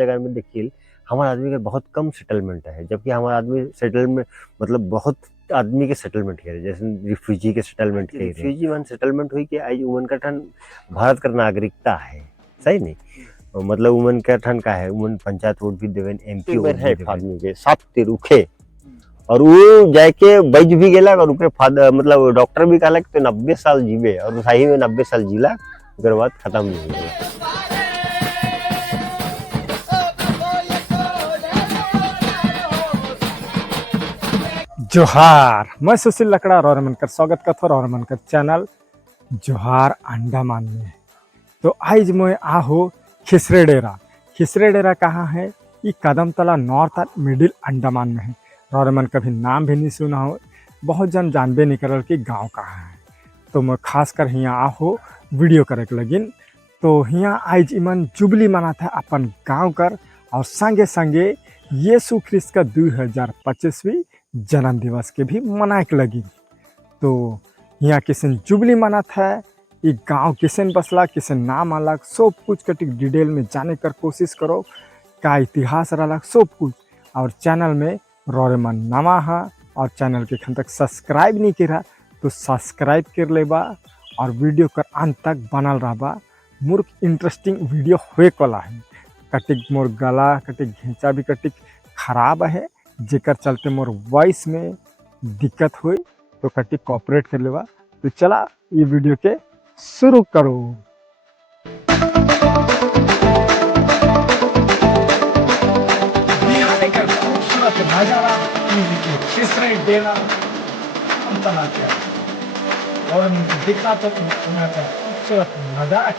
जगामध्ये देखील हमारा आदमी का बहुत कम सेटलमेंट है, जबकि हमारा आदमी सेटलमेंट मतलब बहुत आदमी के सेटलमेंट करे, जैसे रिफ्यूजी के सेटलमेंट करे। रिफ्यूजी वन सेटलमेंट हुई कि आज उमन का ठन भारत का नागरिकता है, सही नहीं मतलब उमन का ठन का है, उमन पंचायत वोट भी देवेन, एमपी वोट भी देवेन आदमी के साथ ते रुखे और वो जाके बच भी गेला और उनके फादर मतलब डॉक्टर भी कहला कि 90 साल जीवे और सही में 90 साल जीला, उसके बाद खत्म नहीं हो गया। जोहार, मैं सुशील लकड़ा और मनकर स्वागत करता हूँ और मनकर चैनल जोहार अंडमान में। तो आज मैं आहो खिसरे डेरा कहाँ है? ये कदमतला नॉर्थ और मिडिल अंडमान में है। और मन कभी नाम भी नहीं सुना हो, बहुत जन जानबे नहीं करल कि गांव कहाँ है। तो मैं खास कर यहाँ आहो वीडियो करे के लगिन। तो यहाँ आज इमन जुबली मना था अपन गांव कर और संगे संगे यीशु ख्रिस्त का 2025वीं जन्म दिवस के भी मनाए के लगी। तो यहाँ किसन जुबली मनात है, ये गांव किसन बसला किसन नाम अलग, सब कुछ कटिक डिटेल में जाने कर कोशिश करो, का इतिहास अलग सब कुछ। और चैनल में रोरे मन नवा है और चैनल के खन तक सब्सक्राइब नहीं करा तो सब्सक्राइब कर लेबा और वीडियो कर अंत तक बनल रहबा। मूर्ख इंटरेस्टिंग वीडियो होए वाला है। कटिक मोर गला कटिक घिंचा भी कटिक खराब है, जेकर चलते मोर वॉइस में दिक्कत हुई तो कटिक कॉपरेट कर लेवा। तो चला ये वीडियो के शुरू करो। खूबसूरत नजारा खिसरे डेरा और दिखा तो खूबसूरत नजारा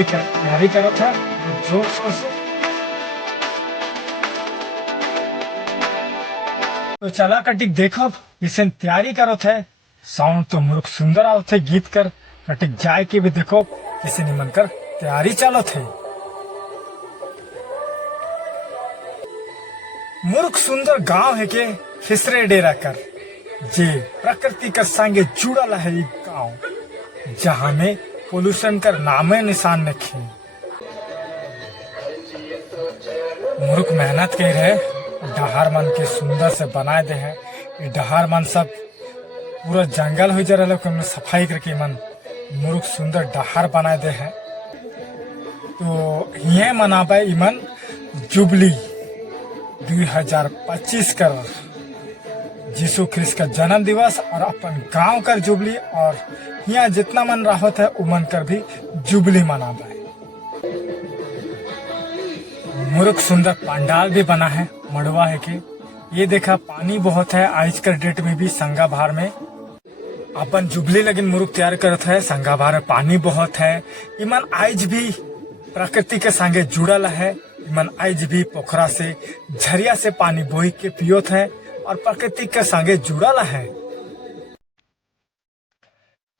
क्या तैयारी करो था जोर शोर से। तो चला कटिक देखो किसे तैयारी करो थे। साउंड तो मुरुख सुंदर आओ थे गीत कर कटिक जाए के भी देखो किसे निमन कर तैयारी चलो थे। मुरुख सुंदर गांव है के खिसरे डेरा कर जे प्रकृति का संगे जुड़ल है। ये गांव जहां में पोल्यूशन कर नामे निशान नहीं। मुरुख मेहनत कर रहे डहार मन के सुंदर से बनाए दे हैं। ये डहार मन सब पूरा जंगल हो जा रहा है, सफाई करके मन मुरुख सुंदर डहार बनाए दे हैं। तो ये मनाबे इमन जुबली 2025 कर यीशु ख्रिस्त का जन्म दिवस और अपन गांव कर जुबली और यहाँ जितना मन राहत है उमन कर भी जुबली मनाबे। मुरुख सुंदर पंडाल भी बना है, मड़वा है कि ये देखा पानी बहुत है। आज कर डेट में भी संगा भार में अपन जुबली लगिन मुरुख तैयार करत है। संगा भार में पानी बहुत है। इमन आज भी प्रकृति के संगे जुड़ल है। इमन आज भी पोखरा से झरिया से पानी बोही के पियोत है और प्रकृति के संगे जुड़ल है।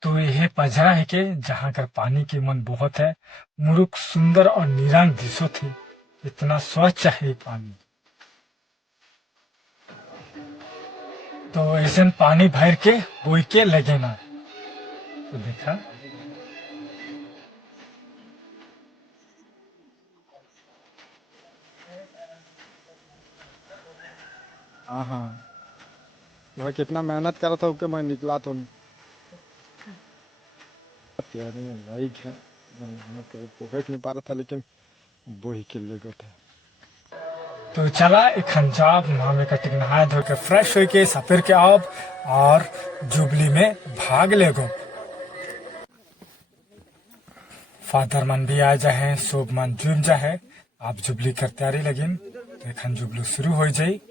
तो यह पजरा है कि जहाँ कर पानी की मन बहुत है। मुरुख सुंदर और निरंग दिशो थी, इतना स्वच्छ है पानी। तो ऐसे पानी भर के बोई के लगे ना। तो देखा हाँ मैं कितना मेहनत कर रहा था कि मैं निकला तो लाइक है पॉकेट नहीं पा रहा था, लेकिन वही के ले गए थे। तो चला एक खंजाब मामे का टिक नहाए धो के फ्रेश हो के सफर के आओ और जुबली में भाग ले गो। फादर मन भी आ जाए, शोभ मन जुम जाए। आप जुबली कर तैयारी लगिन तो जुबली शुरू हो जाई।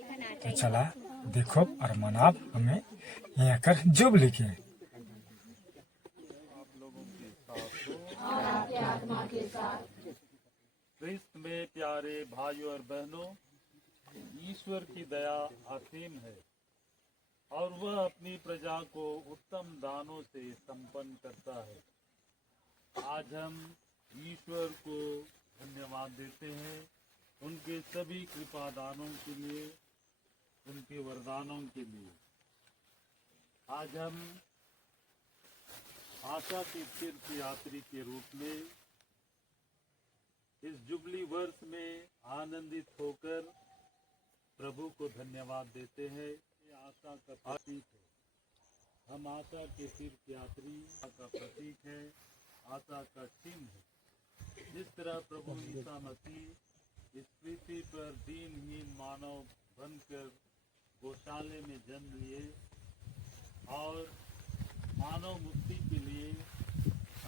तो चला देखो और मनाब हमें यहाँ कर जुबली के। क्रिस्त में प्यारे भाइयों और बहनों, ईश्वर की दया असीम है और वह अपनी प्रजा को उत्तम दानों से संपन्न करता है। आज हम ईश्वर को धन्यवाद देते हैं उनके सभी कृपा दानों के लिए, उनके वरदानों के लिए। आज हम आशा के तीर्थ यात्री के रूप में इस जुबली वर्ष में आनंदित होकर प्रभु को धन्यवाद देते हैं। ये आशा का प्रतीक है। हम आशा के तीर्थ यात्री का प्रतीक है, आशा का चिन्ह है। जिस तरह प्रभु ईसा मसीह इस पृथ्वी पर दीनहीन मानव बनकर गौशाले में जन्म लिए और मानव मुक्ति के लिए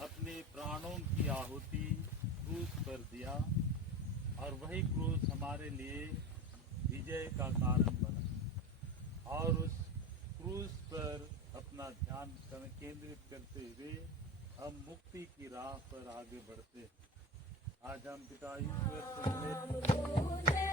अपने प्राणों की आहुति क्रूस पर दिया और वही क्रूस हमारे लिए विजय का कारण बना और उस क्रूस पर अपना ध्यान केंद्रित करते हुए हम मुक्ति की राह पर आगे बढ़ते हैं। आज हम पिता ईश्वर से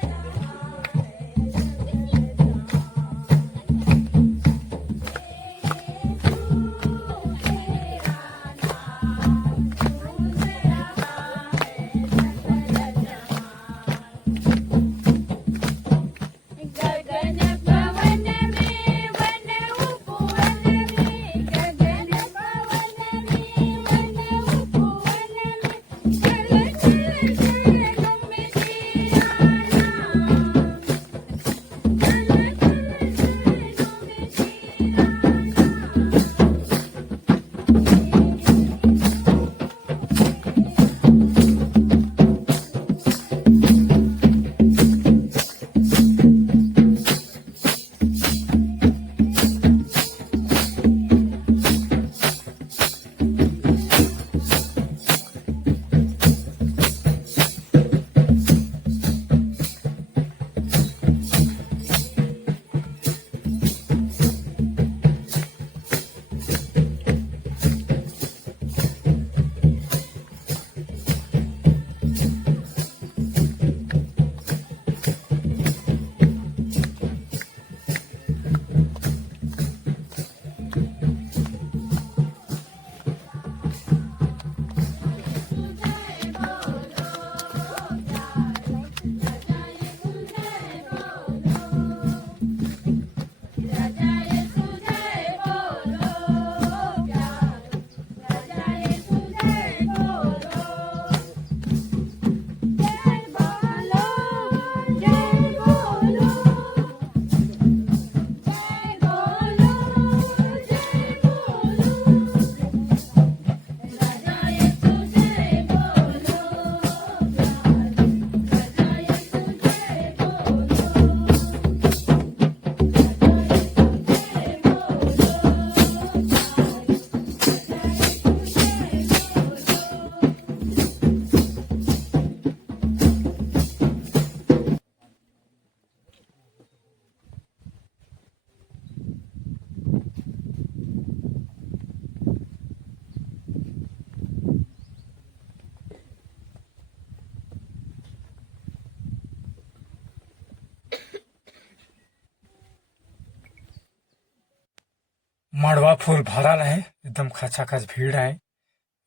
मड़वा फूल भरल है, एकदम खचाखच भीड़ है।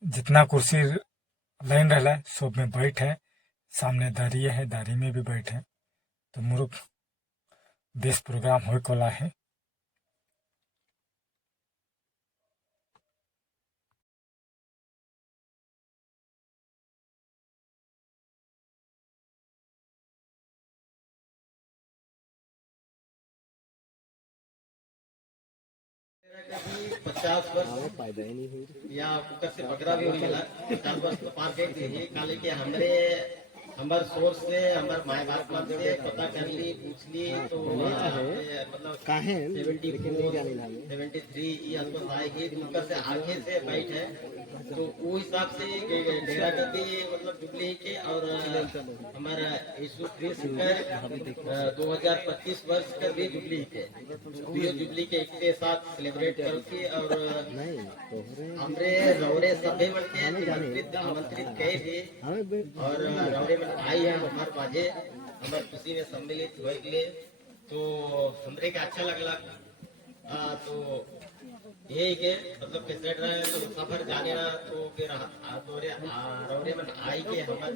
जितना कुर्सी लाइन रहा सब में बैठ है। सामने दरी है, दरी में भी बैठे तो मुरुख देश प्रोग्राम हो कोला है। पचास वर्ष या कुकर से पकड़ा भी होगा 50 वर्ष तो पार कर दिए काले के हमारे सोर्स से हमारे माय बाप से पता कर ली पूछ ली तो मतलब 73 ये आसपास आएगी कुकर से आगे से बैठ है तो वो हिसाब से डेरा का भी मतलब जुबली के और हमारा यीशु क्रिस्ट का 2025 वर्ष का भी जुबली के जुबली के एक साथ सेलिब्रेट करके और हमरे रौड़े सभे बनते हैं आमंत्रित कहे थे और रौड़े में आई है हमारे बाजे हमारे खुशी में सम्मिलित हुए के लिए तो हमरे का अच्छा लगला तो यही के मतलब कैसे रहे तो सफर जाने ना तो फिर रौड़े में आई के हमारे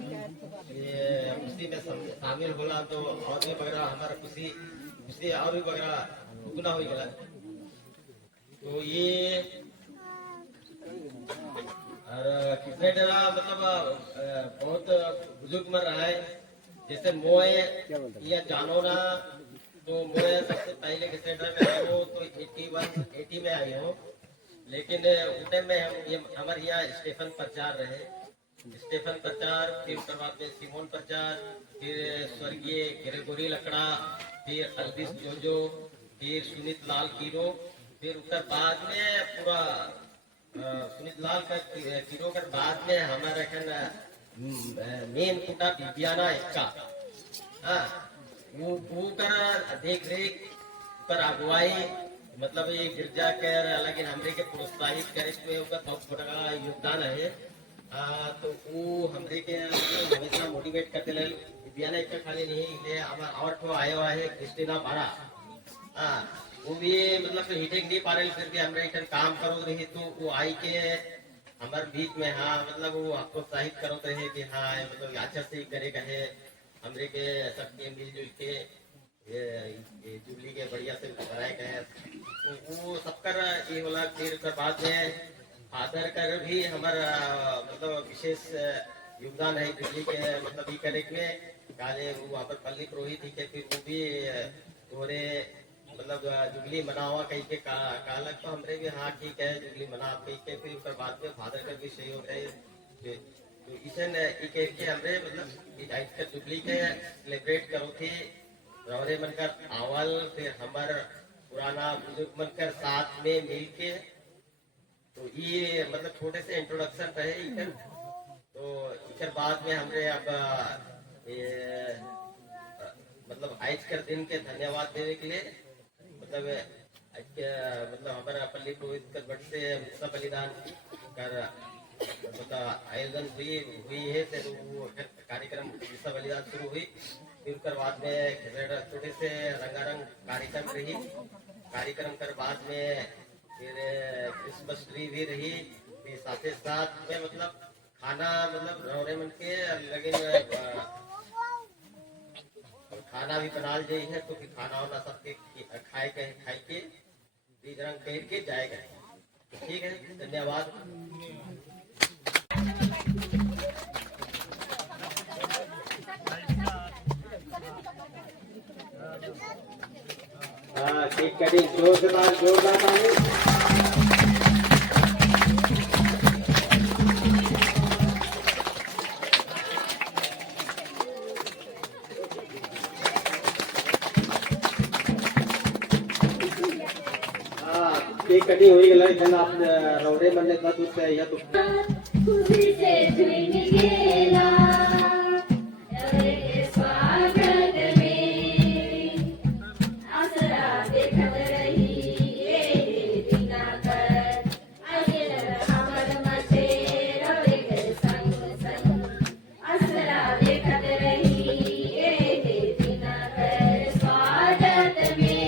खुशी में शामिल होला तो और भी वगैरह हमारा खुशी और भी वगैरह दुगना हो गया तो ये और खिसरे डेरा मतलब बहुत बुजुर्ग मर रहा है। जैसे मोए या जानो ना, तो मोए सबसे पहले खिसरे डेरा में आए हो तो 80 में आए हो। लेकिन उठे में हम ये हमारे यहाँ स्टेफन प्रचार रहे, स्टेफन प्रचार, फिर उसके बाद में सिमोन प्रचार, फिर स्वर्गीय ग्रेगोरी लकड़ा, फिर अल्बिस जोजो, फिर सुनीत लाल कीरो, फिर उसके बाद में पूरा सुनीत लाल का कीरो के बाद में हमारे मेन कुटा बिबियाना इसका, हाँ वो कर देख रेख पर अगुवाई, मतलब ये गिरजा कर लेकिन हमरे के प्रोत्साहित करे इसमें उनका बहुत बड़ा योगदान है। तो वो हमरे के हमेशा मोटिवेट करते रहे। बियाना एक खाली नहीं ले और तो आया हुआ है क्रिस्टीना बारा, वो भी मतलब हिटेक नहीं पा रहे, फिर भी हमरे एक काम करो रही तो वो आई के हमारे बीच में, हाँ मतलब वो प्रोत्साहित करो रहे कि हाँ मतलब अच्छा से करेगा है हमरे के सबके मिलजुल के ये जुबली के बढ़िया से बनाए गए हैं। तो वो सबकर ये वाला फिर उसके बाद में फादर कर भी हमारा मतलब विशेष योगदान है जुबली के मतलब ये करे में काले वो वहाँ पर पल्ली पुरोहित ही के फिर वो भी थोड़े मतलब जुबली मना हुआ कहीं के कालक तो हमरे भी हाँ ठीक है जुबली मना कहीं के फिर उसके बाद में फादर का भी सहयोग है। तो इसे हमरे मतलब जुबली के सेलिब्रेट करो थे रौरे मनकर आवल, फिर हमार पुराना बुजुर्ग मनकर साथ में मिलके, तो ये मतलब छोटे से इंट्रोडक्शन रहे इकर। तो इकर बाद में हमने अब ये मतलब आज कर दिन के धन्यवाद देने के लिए मतलब आज के मतलब हमारा पल्ली पुरोहित कर बट से सब बलिदान कर मतलब आयोजन हुई है, तो वो कार्यक्रम सब बलिदान शुरू हुई। फिर उसके बाद में छोटे से रंगारंग कार्यक्रम रही, कार्यक्रम कर बाद में फिर क्रिसमस ट्री भी रही, फिर साथ ही साथ में मतलब खाना मतलब रौरे मन के लेकिन खाना भी बना जाए है, तो फिर खाना वाना सबके खाए के बीज रंग कह के जाएगा। ठीक है, धन्यवाद। केक कटिंग जोरदार ताली। केक कटिंग हो गई है ना, आप रौरे मन ने दूध से या तो खुशी से झूम गेला रवे स्वागत में आसरा देखत रही ये दिनाकर आयल हमर मचे रवे के संग संग आसरा देखत रही ये दिनाकर स्वागत में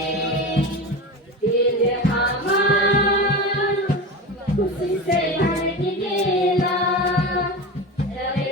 दिल हमार खुशी से भर गेला रवे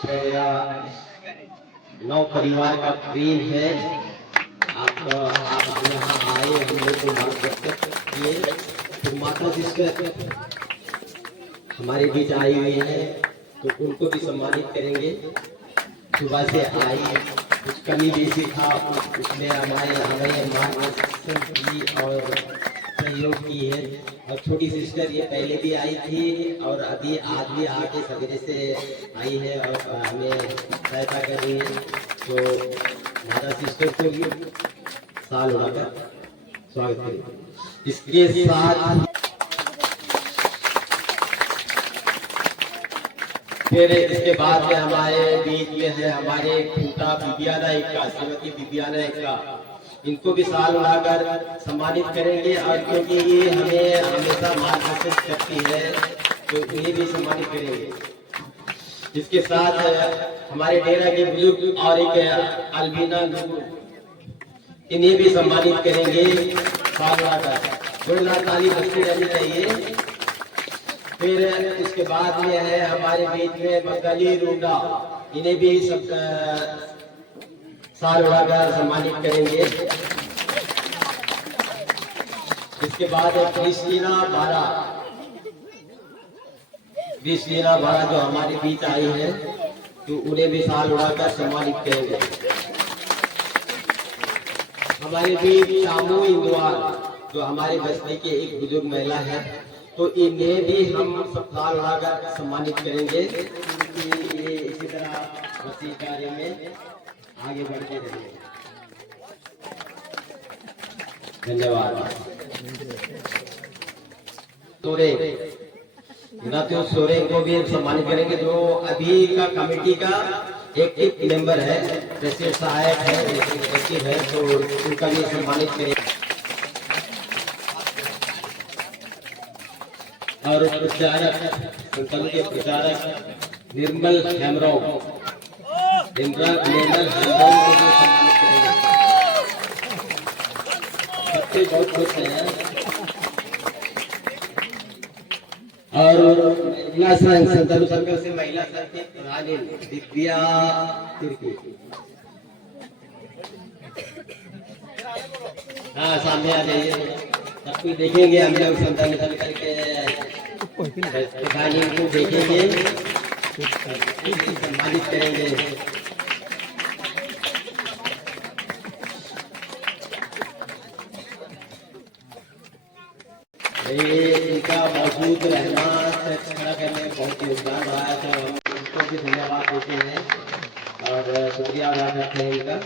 मेरा नौ परिवार का प्रेम है। आप यहाँ आए, हम लोग को मार्गदर्शन किए। तो माता सिस्टर हमारे बीच आई हुई है, तो उनको भी सम्मानित करेंगे। सुबह से आई, कुछ कमी बेसी था, उसमें हमें मार्गदर्शन की और सहयोग की है। और छोटी सिस्टर ये पहले भी आई थी और अभी आज भी आके सवेरे से आई है और हमें सहायता कर रही है। तो माता सिस्टर को भी साल उड़ाकर स्वागत करें। इसके साथ फिर इसके बाद में हमारे बीच में है हमारे खूंटा बिबियाना इक्का, श्रीमती बिबियाना इक्का, इनको भी साल उड़ाकर सम्मानित करेंगे। और क्योंकि ये हमें हमेशा मार्गदर्शन करती है, तो इन्हें भी सम्मानित करेंगे। इसके साथ हमारे डेरा के बुजुर्ग और एक अलबीना नूर, इन्हें भी सम्मानित करेंगे साल उड़ाकर। जोरदार ताली बजती रहनी चाहिए। फिर इसके बाद में है हमारे बीच में बंगाली रूडा, इन्हें भी सब साल उड़ाकर सम्मानित करेंगे। इसके बाद है क्रिस्टीना बारा जो हमारे बीच आई है, तो उन्हें भी साल उड़ाकर सम्मानित करेंगे। हमारे बीच शामू इंदवाल जो हमारे बस्ती के एक बुजुर्ग महिला है, तो इन्हें भी हम सब साल उड़ाकर सम्मानित करेंगे। ये इसी तरह बस्ती कार्य में आगे बढ़ते रहेंगे। धन्यवाद। सोरे को भी सम्मानित करेंगे, जो अभी का कमेटी का एक मेंबर है, प्रेसिडेंट सहायक है, तो उनका भी सम्मानित करेंगे। और प्रचारक, संगठन के प्रचारक निर्मल हेमराव को भी सम्मानित करेंगे। बच्चे बहुत खुश हैं। और महिला संघ संतालु सर्कल से महिला संघ की प्रधान दिव्या तिर्की। हाँ सामने आ जाइए, सब कुछ देखेंगे हम लोग संतालु सर्कल के प्रधान को देखेंगे, सम्मानित करेंगे। इनका मौजूद रहना खड़ा करने में बहुत योगदान रहा है, तो हम उनको भी धन्यवाद देते हैं और शुक्रिया अदा करते हैं इनका।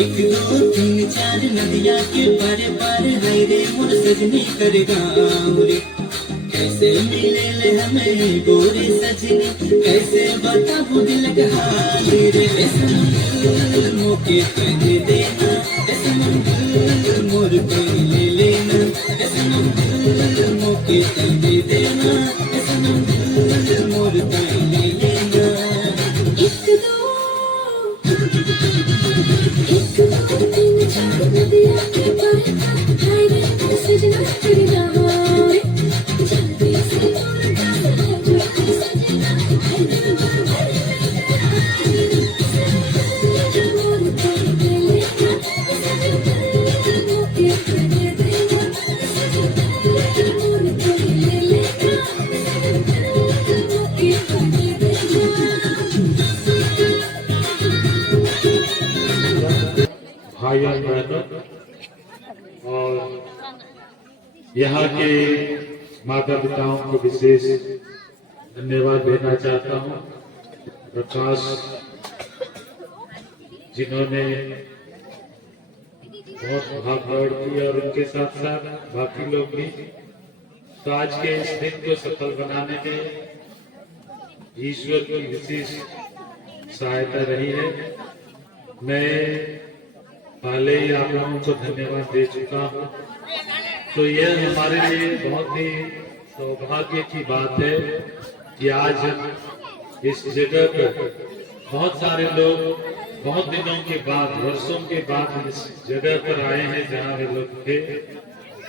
एक दो तीन चार नदिया के पारे पारे हाय रे मोर सजनी कर गाँव रे। कैसे मिले ले हमें गोरी सजनी, कैसे बताऊं दिल का हाल रे। ऐसा मंगल मौके पे दे देना, ऐसा मंगल मोर पे ले लेना। ऐसा मंगल मौके पे दे देना, ऐसा मंगल मोर पे ले लेना। एक दो तीन चार नदिया के पारे हाय रे मोर सजना कर गाँव रे। जल्दी से मोर गाँव सजना हाय रे मोर पे ले लेना। मौके पे दे देना, मोर पे ले लेना। मौके पे दे देना। भाई और बहनों और यहाँ के माता पिताओं को विशेष धन्यवाद देना चाहता हूँ प्रकाश जिन्होंने बहुत भाग दौड़ की और उनके साथ साथ बाकी लोग भी। तो आज के इस दिन को सफल बनाने में ईश्वर की विशेष सहायता रही है। मैं पहले ही आप लोगों को धन्यवाद दे चुका हूँ। तो यह हमारे लिए बहुत ही सौभाग्य की बात है कि आज इस जगह पर बहुत सारे लोग बहुत दिनों के बाद, वर्षों के बाद इस जगह पर आए हैं जहाँ वे लोग थे,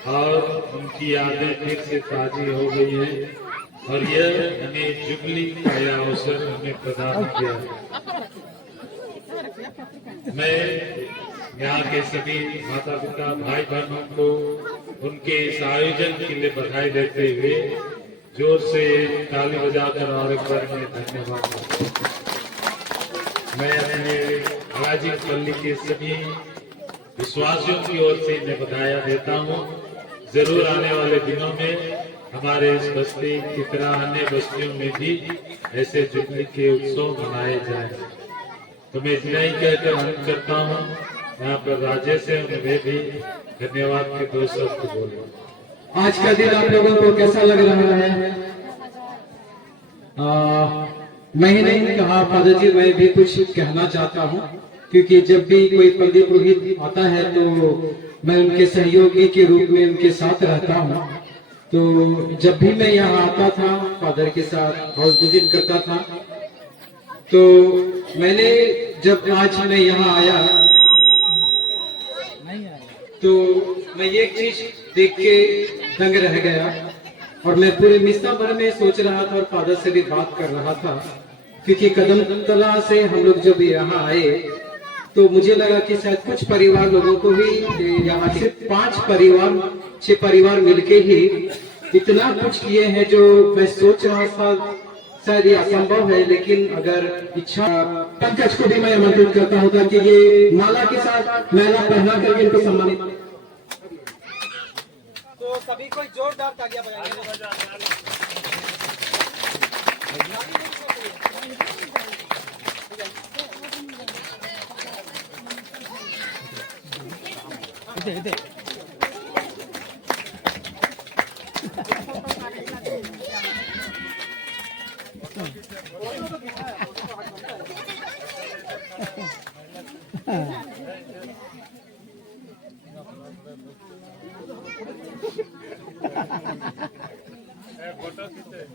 और उनकी यादें फिर से ताजी हो गई है और यह हमें जुबली का यह अवसर हमें प्रदान किया। मैं यहाँ के सभी माता पिता भाई बहनों को उनके इस आयोजन के लिए बधाई देते हुए जोर से ताली बजाकर और एक बार मैं धन्यवाद देता हूं। मैं अपने राजीव पल्ली के सभी विश्वासियों की ओर से इन्हें बधाई देता हूँ। जरूर आने वाले दिनों में हमारे इस बस्ती की तरह अन्य बस्तियों में भी ऐसे जुबली के उत्सव मनाए जाएं। तो मैं इतना ही कहकर अंत करता हूँ। यहाँ पर राजेश है, उन्हें वे भी धन्यवाद के दो शब्द बोले। आज का दिन आप लोगों को कैसा लग रहा है? मैं नहीं कहा फादर जी, मैं भी कुछ कहना चाहता हूँ, क्योंकि जब भी कोई पंडित पुरोहित आता है तो मैं उनके सहयोगी के रूप में उनके साथ रहता हूँ। तो जब भी मैं यहाँ आता था फादर के साथ हाउस विजिट करता था, तो मैंने जब आज मैं यहाँ आया तो मैं एक चीज देख के दंग रह गया, और मैं पूरे मिस्ता भर में सोच रहा था और फादर से भी बात कर रहा था, क्योंकि कदम तला से हम लोग जब यहाँ आए तो मुझे लगा कि शायद कुछ परिवार लोगों को भी यहाँ से 6 परिवार मिलके ही इतना कुछ किए हैं, जो मैं सोच रहा था शायद ये असंभव है। लेकिन अगर इच्छा, पंकज को भी मैं आमंत्रित करता हूँ ताकि ये माला के साथ माला पहना करके इनको सम्मानित। तो सभी कोई जोरदार तालियां बजाएंगे।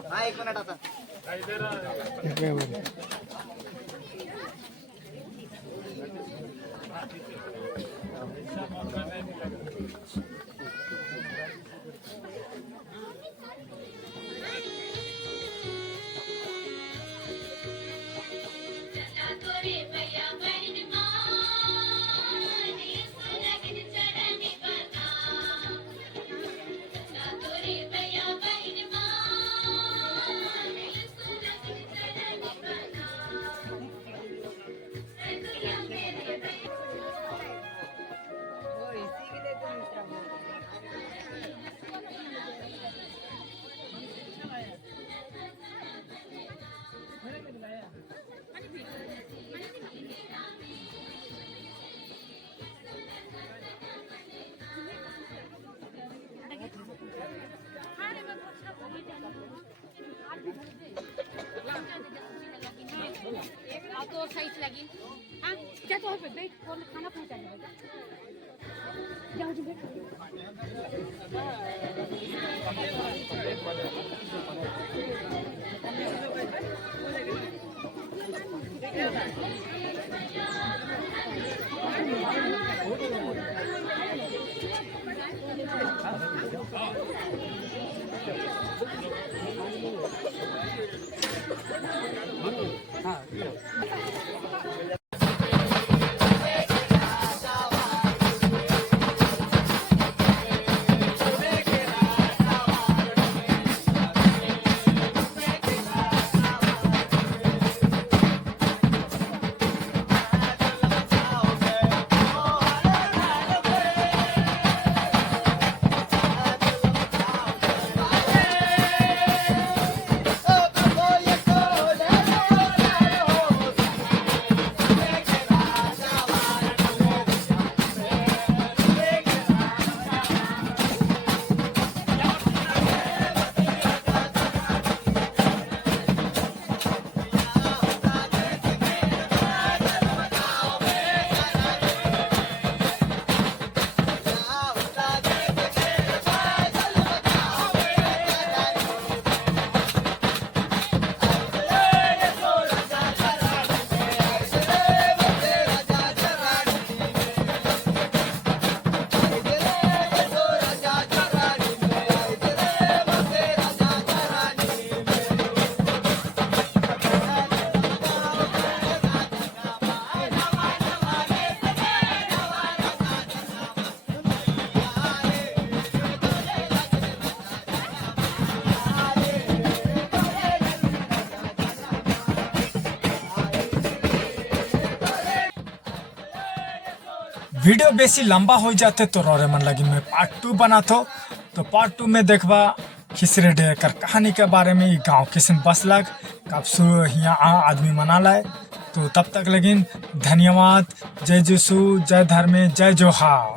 हाँ, 1 मिनट आता। तो सही से लगी। हाँ, क्या तो बैठ फोन खाना पहुंचा देगा। जाओ जी बैठ। वीडियो बेसी लंबा हो जाते तो रोरे मन लगी मैं पार्ट 2 बनातो। तो पार्ट 2 में देखबा खिसरे डेरा कर कहानी के बारे में, गांव किसन बसलक कब सु यहाँ आदमी मना लाए। तो तब तक लेकिन धन्यवाद। जय यीशु, जय धर्म, जय जोहार।